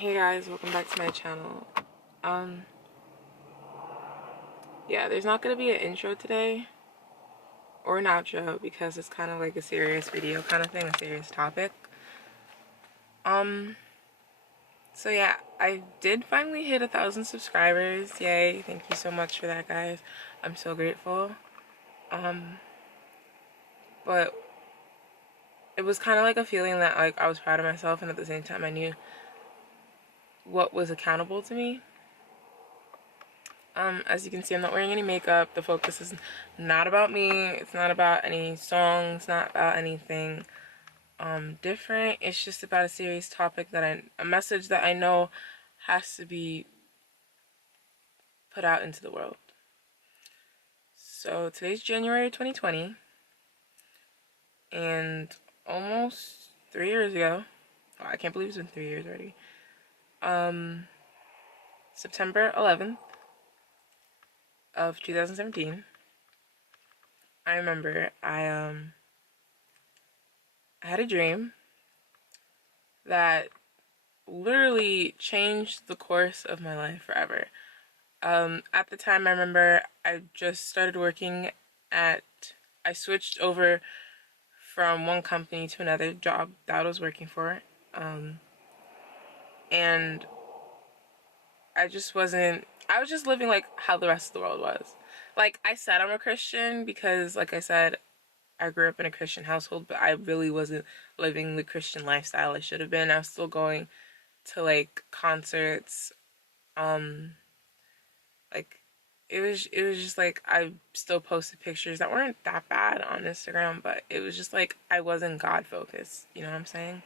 Hey guys, welcome back to my channel. Yeah, there's not gonna be an intro today or an outro because it's kind of like a serious video kind of thing, a serious topic. So yeah, I did finally hit 1,000 subscribers. Yay, thank you so much for that, guys. I'm so grateful. But it was kind of like a feeling that like I was proud of myself, and at the same time I knew what was accountable to me. As you can see, I'm not wearing any makeup. The focus is not about me. It's not about any songs, not about anything different. It's just about a serious topic a message that I know has to be put out into the world. So today's January 2020, and almost 3 years ago, oh, I can't believe it's been 3 years already. September 11th of 2017. I remember I had a dream that literally changed the course of my life forever. At the time, I remember I just started working I switched over from one company to another job that I was working for. And I was just living like how the rest of the world was. Like, I said I'm a Christian because, like I said, I grew up in a Christian household, but I really wasn't living the Christian lifestyle I should have been. I was still going to like concerts. Like it was just like I still posted pictures that weren't that bad on Instagram, but it was just like I wasn't God focused, you know what I'm saying?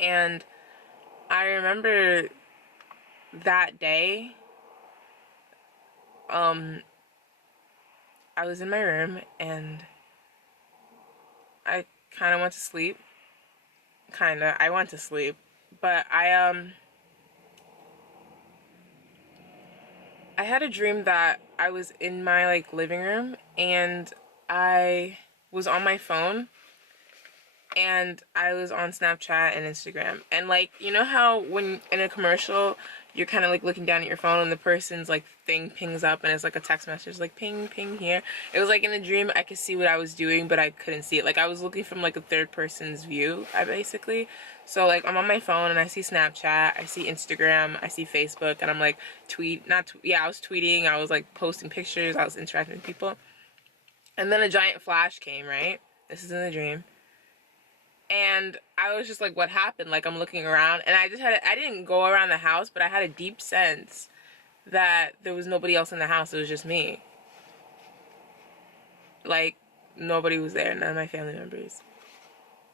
And I remember that day, I was in my room and I kind of went to sleep. I went to sleep, but I had a dream that I was in my like living room and I was on my phone and I was on Snapchat and Instagram. And like, you know how when in a commercial you're kind of like looking down at your phone and the person's like thing pings up and it's like a text message like ping ping here. It was like in a dream I could see what I was doing but I couldn't see it. Like I was looking from like a third person's view, basically. So like I'm on my phone and I see Snapchat, I see Instagram, I see Facebook, and I'm like I was tweeting, I was like posting pictures, I was interacting with people. And then a giant flash came, right? This is in the dream. And I was just like, what happened? Like, I'm looking around, and I didn't go around the house, but I had a deep sense that there was nobody else in the house. It was just me. Like, nobody was there, none of my family members.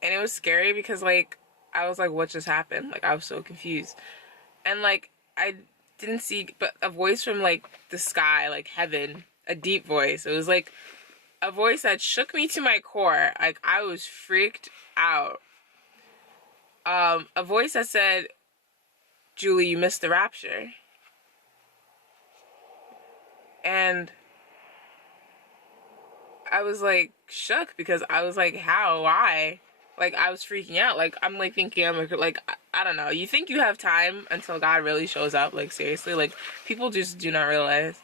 And it was scary because, like, I was like, what just happened? Like, I was so confused. And, like, I didn't see, but a voice from, like, the sky, like, heaven, a deep voice. It was, like, a voice that shook me to my core. Like, I was freaked out. A voice that said, Julie, you missed the rapture. And I was like shook because I was like, how? Why? Like, I was freaking out. Like, I'm like thinking, I don't know. You think you have time until God really shows up. Like, seriously, like, people just do not realize.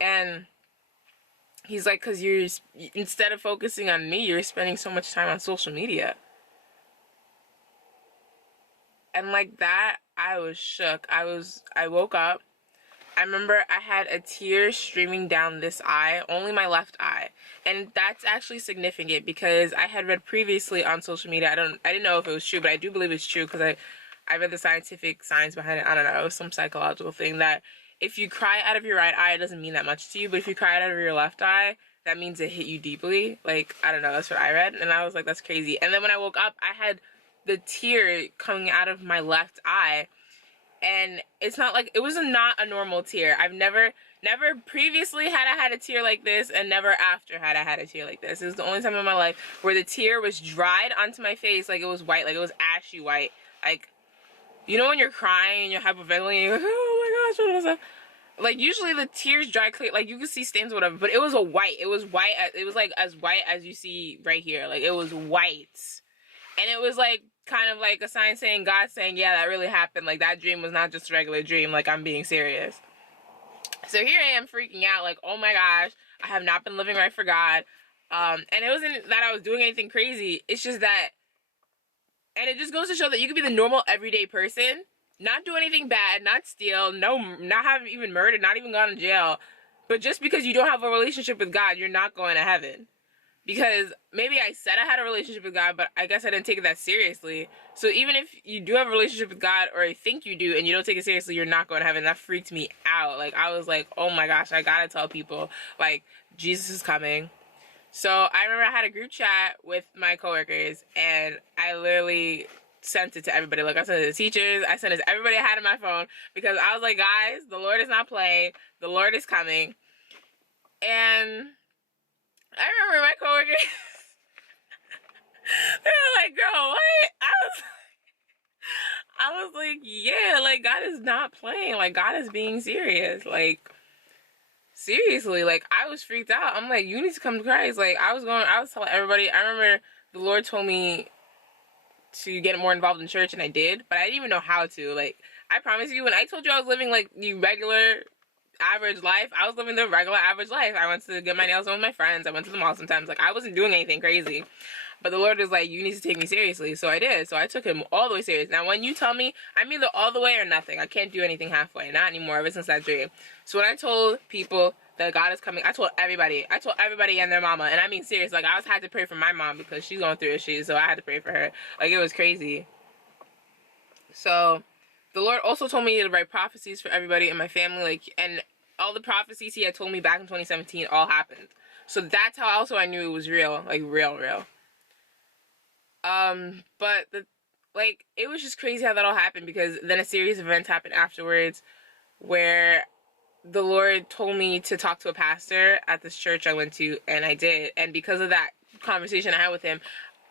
And he's like, because instead of focusing on me, you're spending so much time on social media. And like that, I was shook. I woke up. I remember I had a tear streaming down this eye, only my left eye. And that's actually significant because I had read previously on social media, I didn't know if it was true, but I do believe it's true because I read the scientific science behind it. I don't know, it was some psychological thing that if you cry out of your right eye, it doesn't mean that much to you, but if you cry out of your left eye, that means it hit you deeply. Like, I don't know, that's what I read, and I was like, that's crazy. And then when I woke up, I had the tear coming out of my left eye, and it's not like, it was not a normal tear. I've never previously had I had a tear like this, and never after had I had a tear like this. It was the only time in my life where the tear was dried onto my face, like it was white, like it was ashy white. Like, you know when you're crying and you're hyperventilating and you're like, oh my gosh, what was that? Like, usually the tears dry clear, like you can see stains or whatever, but it was white. It was like as white as you see right here. Like, it was white. And it was like kind of like a sign saying, God saying, yeah, that really happened. Like, that dream was not just a regular dream. Like, I'm being serious. So here I am freaking out, like, oh my gosh, I have not been living right for God. And it wasn't that I was doing anything crazy. It's just that, and it just goes to show that you could be the normal everyday person, not do anything bad, not steal, not have even murdered, not even gone to jail. But just because you don't have a relationship with God, you're not going to heaven. Because maybe I said I had a relationship with God, but I guess I didn't take it that seriously. So even if you do have a relationship with God, or I think you do, and you don't take it seriously, you're not going to heaven. That freaked me out. Like, I was like, oh my gosh, I gotta tell people, like, Jesus is coming. So I remember I had a group chat with my coworkers, and I literally sent it to everybody. Like, I sent it to teachers, I sent it to everybody I had on my phone, because I was like, guys, the Lord is not playing. The Lord is coming. And I remember my coworkers, they were like, girl, what? I was like, yeah, like, God is not playing. Like, God is being serious. Like, seriously, like, I was freaked out. I'm like, you need to come to Christ. Like, I was telling everybody. I remember the Lord told me to get more involved in church, and I did, but I didn't even know how to. Like, I promise you, when I told you I was living, like, the regular average life, I was living the regular average life. I went to get my nails done with my friends. I went to the mall sometimes. Like, I wasn't doing anything crazy. But the Lord was like, you need to take me seriously. So I did. So I took him all the way serious. Now, when you tell me, I'm either all the way or nothing. I can't do anything halfway. Not anymore, ever since that dream. So when I told people that God is coming, I told everybody. I told everybody and their mama. And I mean serious. Like, I had to pray for my mom because she's going through issues. So I had to pray for her. Like, it was crazy. So the Lord also told me to write prophecies for everybody in my family. Like, and all the prophecies he had told me back in 2017 all happened. So that's how also I knew it was real. Like, real. But it was just crazy how that all happened, because then a series of events happened afterwards where the Lord told me to talk to a pastor at this church I went to, and I did. And because of that conversation I had with him,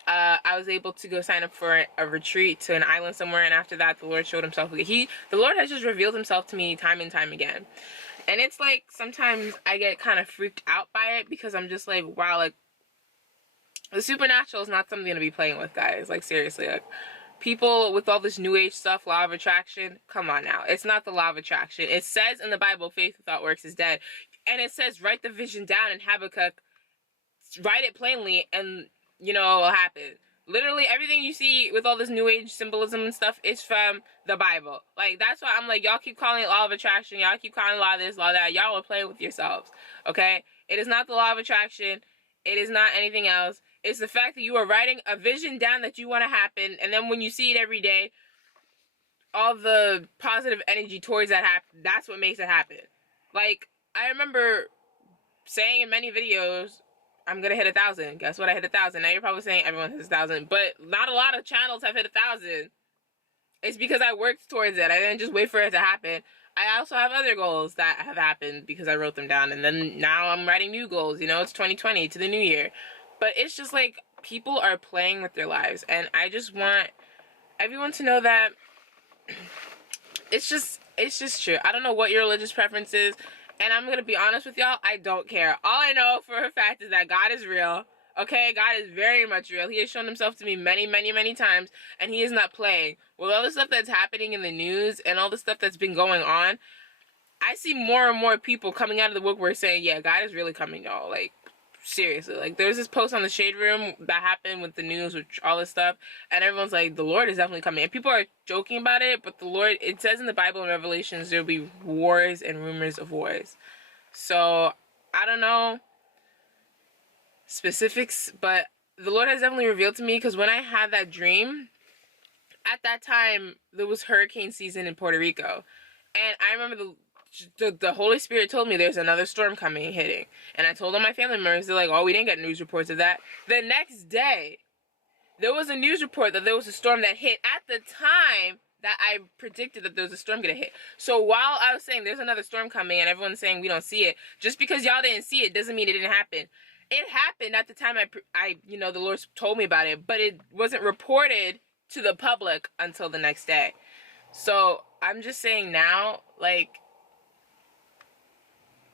I was able to go sign up for a retreat to an island somewhere, and after that, the Lord showed himself. The Lord has just revealed himself to me time and time again. And it's like, sometimes I get kind of freaked out by it, because I'm just like, wow, like, the supernatural is not something to be playing with, guys. Like, seriously, like, people with all this new age stuff, law of attraction, come on now. It's not the law of attraction. It says in the Bible, faith without works is dead. And it says, write the vision down in Habakkuk, write it plainly, and, you know, it will happen. Literally, everything you see with all this new age symbolism and stuff is from the Bible. Like, that's why I'm like, y'all keep calling it law of attraction. Y'all keep calling it law of this, law of that. Y'all are playing with yourselves, okay? It is not the law of attraction. It is not anything else. It's the fact that you are writing a vision down that you want to happen, and then when you see it every day, all the positive energy towards that happen, that's what makes it happen. Like, I remember saying in many videos, I'm gonna hit 1,000. Guess what? I hit 1,000. Now you're probably saying everyone hits 1,000, but not a lot of channels have hit 1,000. It's because I worked towards it. I didn't just wait for it to happen. I also have other goals that have happened because I wrote them down, and then now I'm writing new goals. You know, it's 2020 to the new year. But it's just like, people are playing with their lives, and I just want everyone to know that it's just true. I don't know what your religious preference is, and I'm gonna be honest with y'all, I don't care. All I know for a fact is that God is real. Okay, God is very much real. He has shown himself to me many, many, many times, and he is not playing. With all the stuff that's happening in the news and all the stuff that's been going on, I see more and more people coming out of the woodwork saying, yeah, God is really coming, y'all. Like, seriously. Like, there's this post on the Shade Room that happened with the news, with all this stuff, and everyone's like, the Lord is definitely coming. And people are joking about it, but the Lord, it says in the Bible in Revelations, there'll be wars and rumors of wars. So, I don't know specifics, but the Lord has definitely revealed to me, because when I had that dream, at that time, there was hurricane season in Puerto Rico. And I remember the Holy Spirit told me there's another storm coming and hitting. And I told all my family members, they're like, oh, we didn't get news reports of that. The next day, there was a news report that there was a storm that hit at the time that I predicted that there was a storm gonna hit. So while I was saying there's another storm coming and everyone's saying we don't see it, just because y'all didn't see it doesn't mean it didn't happen. It happened at the time I you know, the Lord told me about it, but it wasn't reported to the public until the next day. So I'm just saying now, like,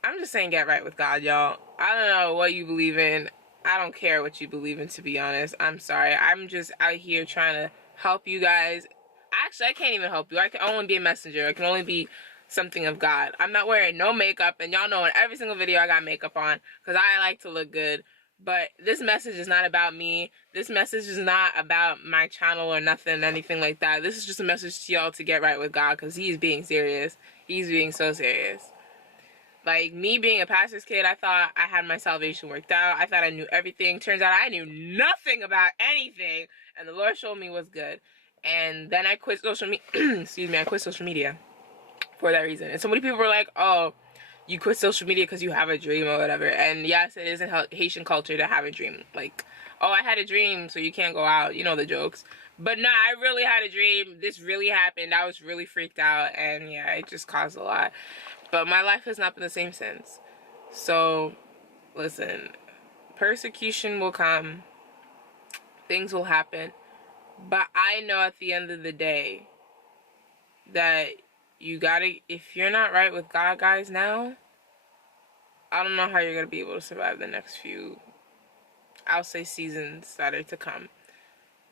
I'm just saying get right with God, y'all. I don't know what you believe in. I don't care what you believe in, to be honest. I'm sorry. I'm just out here trying to help you guys. Actually, I can't even help you. I can only be a messenger. I can only be something of God. I'm not wearing no makeup, and y'all know in every single video I got makeup on because I like to look good. But this message is not about me. This message is not about my channel or nothing, anything like that. This is just a message to y'all to get right with God because he's being serious. He's being so serious. Like, me being a pastor's kid, I thought I had my salvation worked out. I thought I knew everything. Turns out I knew nothing about anything. And the Lord showed me what's good. And then I quit social media. Excuse me, I quit social media for that reason. And so many people were like, oh, you quit social media because you have a dream or whatever. And yes, it is in Haitian culture to have a dream. Like, oh, I had a dream, so you can't go out. You know the jokes. But nah, I really had a dream. This really happened. I was really freaked out. And yeah, it just caused a lot. But my life has not been the same since. So, listen, persecution will come. Things will happen. But I know at the end of the day that you gotta, if you're not right with God, guys, now, I don't know how you're gonna be able to survive the next few, I'll say, seasons that are to come.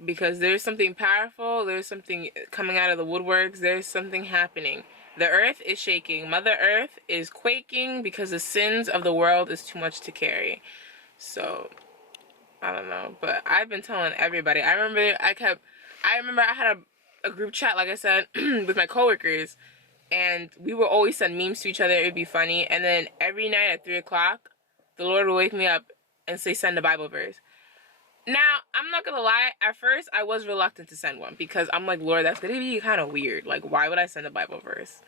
Because there's something powerful, there's something coming out of the woodworks, there's something happening. The earth is shaking. Mother Earth is quaking because the sins of the world is too much to carry. So, I don't know. But I've been telling everybody. I remember I had a group chat, like I said, with my coworkers. And we would always send memes to each other. It would be funny. And then every night at 3 o'clock, the Lord would wake me up and say, send a Bible verse. Now, I'm not gonna lie, at first I was reluctant to send one because I'm like, Lord, that's gonna be kind of weird. Like, why would I send a Bible verse?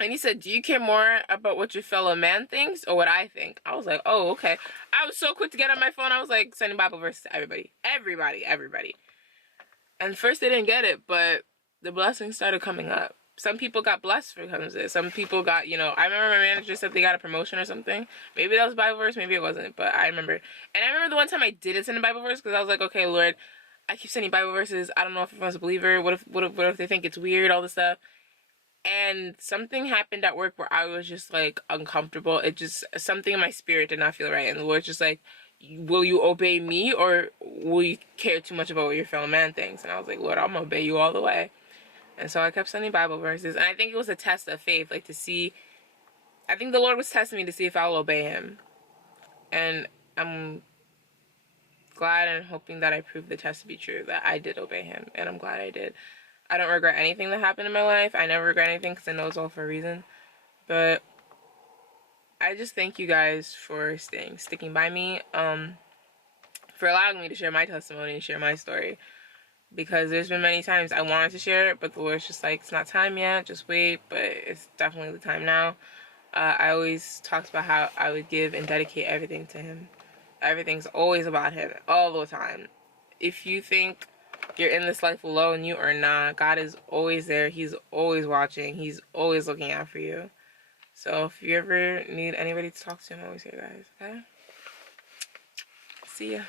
And he said, do you care more about what your fellow man thinks or what I think? I was like, oh, okay. I was so quick to get on my phone. I was like, sending Bible verses to everybody. Everybody. And first they didn't get it, but the blessings started coming up. Some people got blessed because of it. Some people got, you know, I remember my manager said they got a promotion or something. Maybe that was Bible verse, maybe it wasn't, but I remember. And I remember the one time I didn't send a Bible verse because I was like, okay, Lord, I keep sending Bible verses. I don't know if everyone's a believer. What if they think it's weird, all this stuff. And something happened at work where I was just like uncomfortable. It just, something in my spirit did not feel right. And the Lord's just like, will you obey me or will you care too much about what your fellow man thinks? And I was like, Lord, I'm gonna obey you all the way. And so I kept sending Bible verses. And I think it was a test of faith, like to see, I think the Lord was testing me to see if I will obey him. And I'm glad and hoping that I proved the test to be true, that I did obey him. And I'm glad I did. I don't regret anything that happened in my life. I never regret anything because I know it's all for a reason. But I just thank you guys for sticking by me, for allowing me to share my testimony and share my story. Because there's been many times I wanted to share it, but the Lord's just like, it's not time yet, just wait. But it's definitely the time now. I always talked about how I would give and dedicate everything to him. Everything's always about him, all the time. If you think you're in this life alone, you are not. God is always there. He's always watching. He's always looking out for you. So if you ever need anybody to talk to, I'm always here, guys. Okay? See ya.